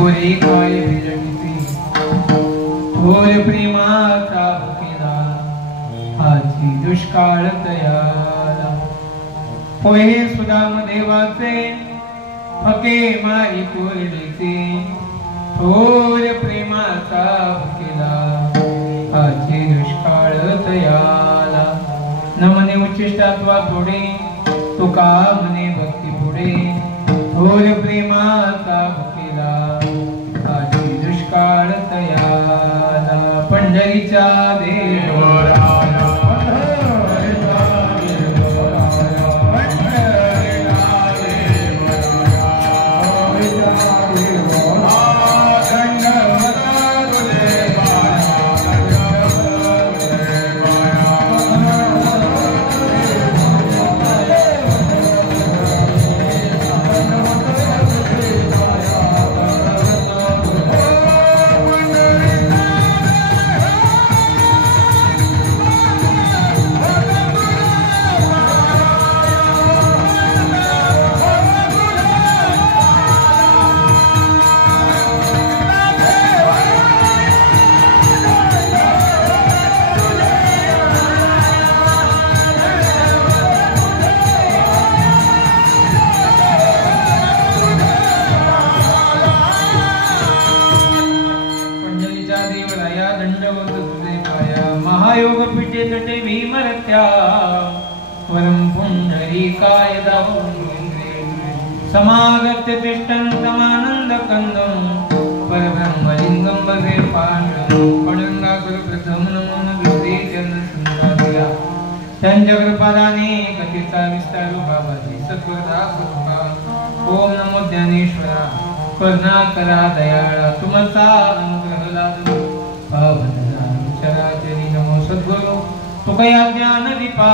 पुरी काय विजडती थोर प्रेमाचा भुकेला हाची दुष्काळ तयाला होय सुदाम देवाचे फके मारी कोरडीचे थोर प्रेमाचा भुकेला हाची दुष्काळ तयाला न म्हणे उच्चिष्टात्वा थोडे तुका म्हणे भक्ती पुढे थोर प्रेमाचा भुकेला हाची दुष्काळ तयाला पंढरीच्या देवळा महायोग पिटे तटे भीमरत्या वरम पुंडरीकाय समागत्य तिष्ठन् समानंद कंदं परब्रह्मलिंगं वसे पांडवं पणंगाकर प्रथम नमो नमस्ते चंद्रसुंदरादिया त्यांच्या कृपादाने कथेचा विस्तार बाबाजी सत्वदा कृपा ओम नमो ज्ञानेश्वरा करुणा करा दयाळा तुमचा अनुग्रह लादो पावन चराचरी नमो सद्गुरु तुकया ज्ञान दीपा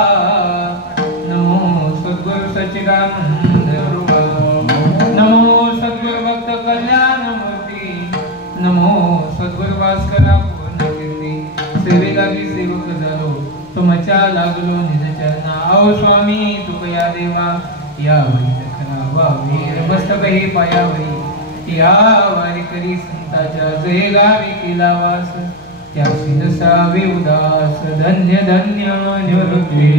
नमो सद्गुरु सच्चिदानंद रूपा नमो सद्गुरु भक्त कल्याण मूर्ती नमो सद्गुरु भास्करा पूर्ण कीर्ती सेवेलागी सेवक झालो तुमच्या लागलो निज चरणा आओ स्वामी तुकया देवा या वरी दखनावा वीर मस्तक हे पायावरी या वारी करी संताच्या जय गावी केला वास त्यासी नसावे उदास धन्य धन्य निवृत्ती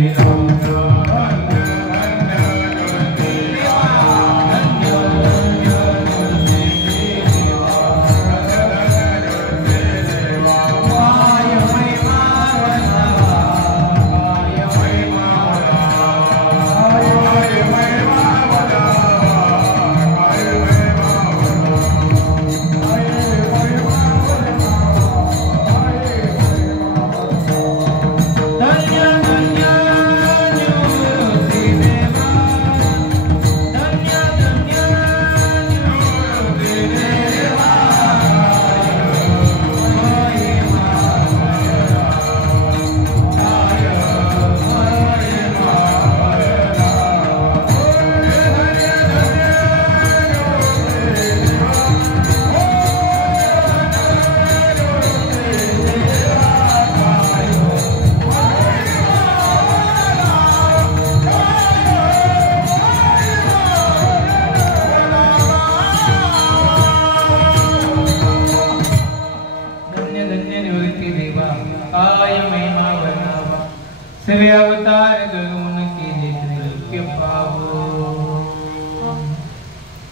सेवे अवतार धरून केले त्रैलोक्य पावो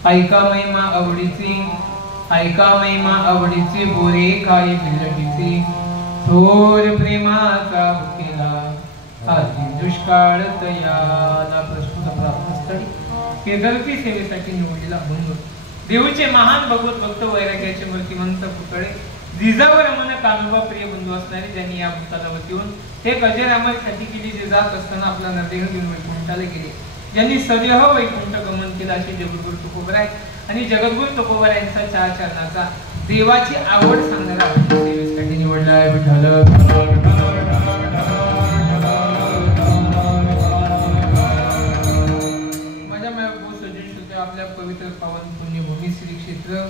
ऐका महिमा आवडीची बोरे खाई बिलटीची थोर प्रेमाचा भुकेला हाती दुष्काळ तयाला प्रस्तुत प्राप्तस्थळी केदारकी सेवेसाठी निवडलेला अभंग देऊचे महान भगवत भक्त वैराग्याचे मूर्तिमंत पुतळे जिजावर मन कानोबा प्रिय बंधू असणारे ज्यांनी या भूतालावरती येऊन हे गजरामासाठी केली जे जात असताना आपला नरदेह घेऊन वैकुंठाला गेले ज्यांनी सदेह वैकुंठ गमन केला असे जगद्गुरु तुकोबराय आणि जगद्गुरु तुकोबरायांचा चार चरणाचा देवाची आवड सांगणारा सेवेसाठी निवडला आहे विठ्ठल आपल्या पवित्र पावन पुण्यभूमी श्री क्षेत्र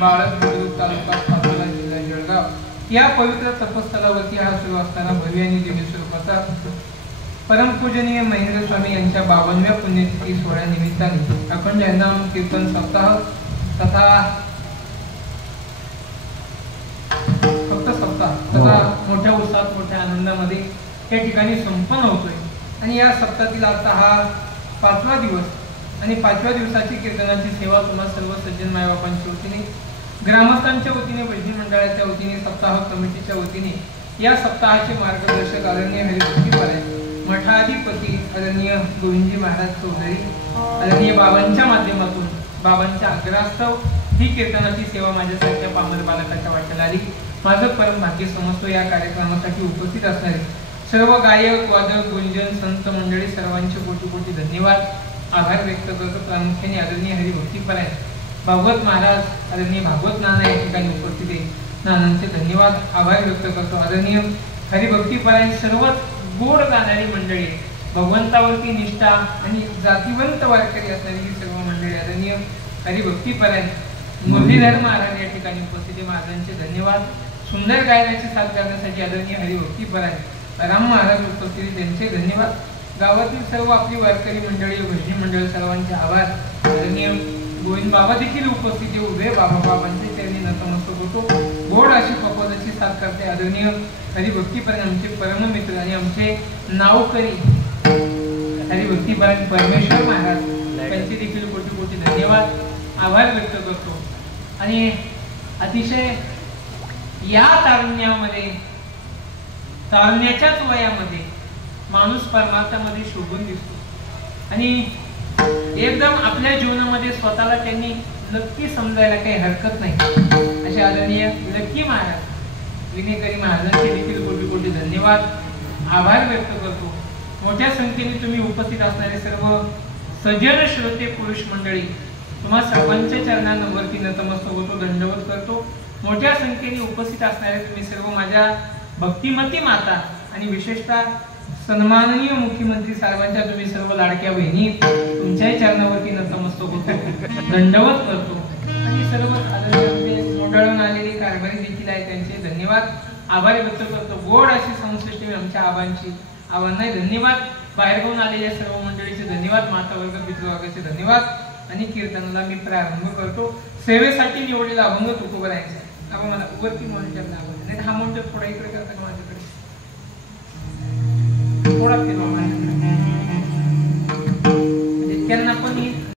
बाळक बुद्रुक तालुका पाचोरा जिल्हा जळगाव या पवित्र तपस्थळावरती हा सुरू असताना भव्य आणि दिव्य स्वरूपाचा परमपूजनीय महेंद्र स्वामी यांच्या 52व्या पुण्यतिथी सोहळ्या निमित्ताने अखंड हरिनाम कीर्तन सप्ताह तथा सगळा मोठ्या उत्साहात मोठ्या आनंदामध्ये या ठिकाणी संपन्न होतोय. आणि या सप्ताहातील आता हा 5वा दिवस आणि 5व्या दिवसाची कीर्तनाची सेवा तुम्हाला सर्व सज्जन मायबापांच्या वतीने, ग्रामस्थांच्या वतीने, वैद्य मंडळाच्या वतीने, सप्ताह कमिटीच्या वतीने या सप्ताहाचे मार्गदर्शक आदरणीय हरिभक्ती परायण मठाधिपती आदरणीय गोविंदजी महाराज चौधरी आदरणीय बाबांच्या माध्यमातून, बाबांच्या आग्रहास्तव ही कीर्तनाची सेवा माझ्यासारख्या पामर बालकाच्या वाट्याला आली. माझं परम भाग्य समजतो या कार्यक्रमासाठी उपस्थित असणारे सर्व गायक, वादक, गुंजन, संत मंडळी सर्वांचे कोटी कोटी धन्यवाद, आभार व्यक्त करतो. प्रामुख्याने आदरणीय हरिभक्ती परायण भागवत महाराज, आदरणीय भागवत नाना या ठिकाणी उपस्थित आहे, नानांचे धन्यवाद, आभार व्यक्त करतो. आदरणीय हरिभक्ती परायण सर्वच गोड गाणारी मंडळी, भगवंतावरती निष्ठा आणि जातीवंत वारकरी असणारी ही सर्व मंडळी, आदरणीय हरिभक्ती परायण मुरलीधर महाराज या ठिकाणी उपस्थित आहे, महाराजांचे धन्यवाद. सुंदर गायनाची साथ करण्यासाठी आदरणीय हरिभक्ती परायण राम महाराज उपस्थित, त्यांचे धन्यवाद. गावातील सर्व आपली वारकरी मंडळी, भजनी मंडळ सर्वांचे आभार. आदरणीय गोविंद बाबा देखील उपस्थित, उभे बाबांचे चरणी नतमस्तक होतो. गोड अशी पकवानाची साथ करते आदरणीय हरिभक्ती परायण आमचे परम मित्र आणि आमचे नावकरी हरिभक्ती परायण परमेश्वर महाराज, त्यांचे देखील कोटी कोटी धन्यवाद, आभार व्यक्त करतो. आणि अतिशय या तारुण्यामध्ये, तारुण्याच्याच वयामध्ये माणूस परमार्थामध्ये शोभून दिसतो आणि एकदम आपल्या जीवनामध्ये स्वतःला त्यांनी नक्की समजायला काही हरकत नाही असे आदरणीय लक्की महाराज, विनेकरी महाराजांचे देखील कोटी कोटी धन्यवाद, आभार व्यक्त करतो. मोठ्या संख्येने तुम्ही उपस्थित असणारे सर्व सज्जन श्रोते पुरुष मंडळी, तुम्हा सर्वांच्या चरणांवरती नतमस्तक होतो, दंडवत करतो. मोठ्या संख्येने उपस्थित असणारे तुम्ही सर्व माझ्या भक्तिमती माता आणि विशेषतः सन्माननीय मुख्यमंत्री साहेबांच्या तुम्ही सर्व लाडक्या बहिणी, तुमच्याही चरणावरती नतमस्तक होतो, दंडवत करतो. आणि सर्व आदरणीय मोडाळून आलेले कारभारी देखील आहे, त्यांचे धन्यवाद, आभार व्यक्त करतो. गोड अशी संश्लिष्टी आमच्या आबांची, आबांनाही धन्यवाद. बाहेरगावून आलेल्या सर्व मंडळीचे धन्यवाद, माता वर्ग पितृवर्गाचे धन्यवाद. आणि कीर्तनाला मी प्रारंभ करतो. सेवेसाठी निवडलेला अभंग तुकोबरायांचा. आपण मला वरती मॉनिटर लागत नाही, हा मॉनिटर थोडा इकडे करता का माझ्याकडे, थोडा फिरवा माझ्याकडे, म्हणजे त्यांना पण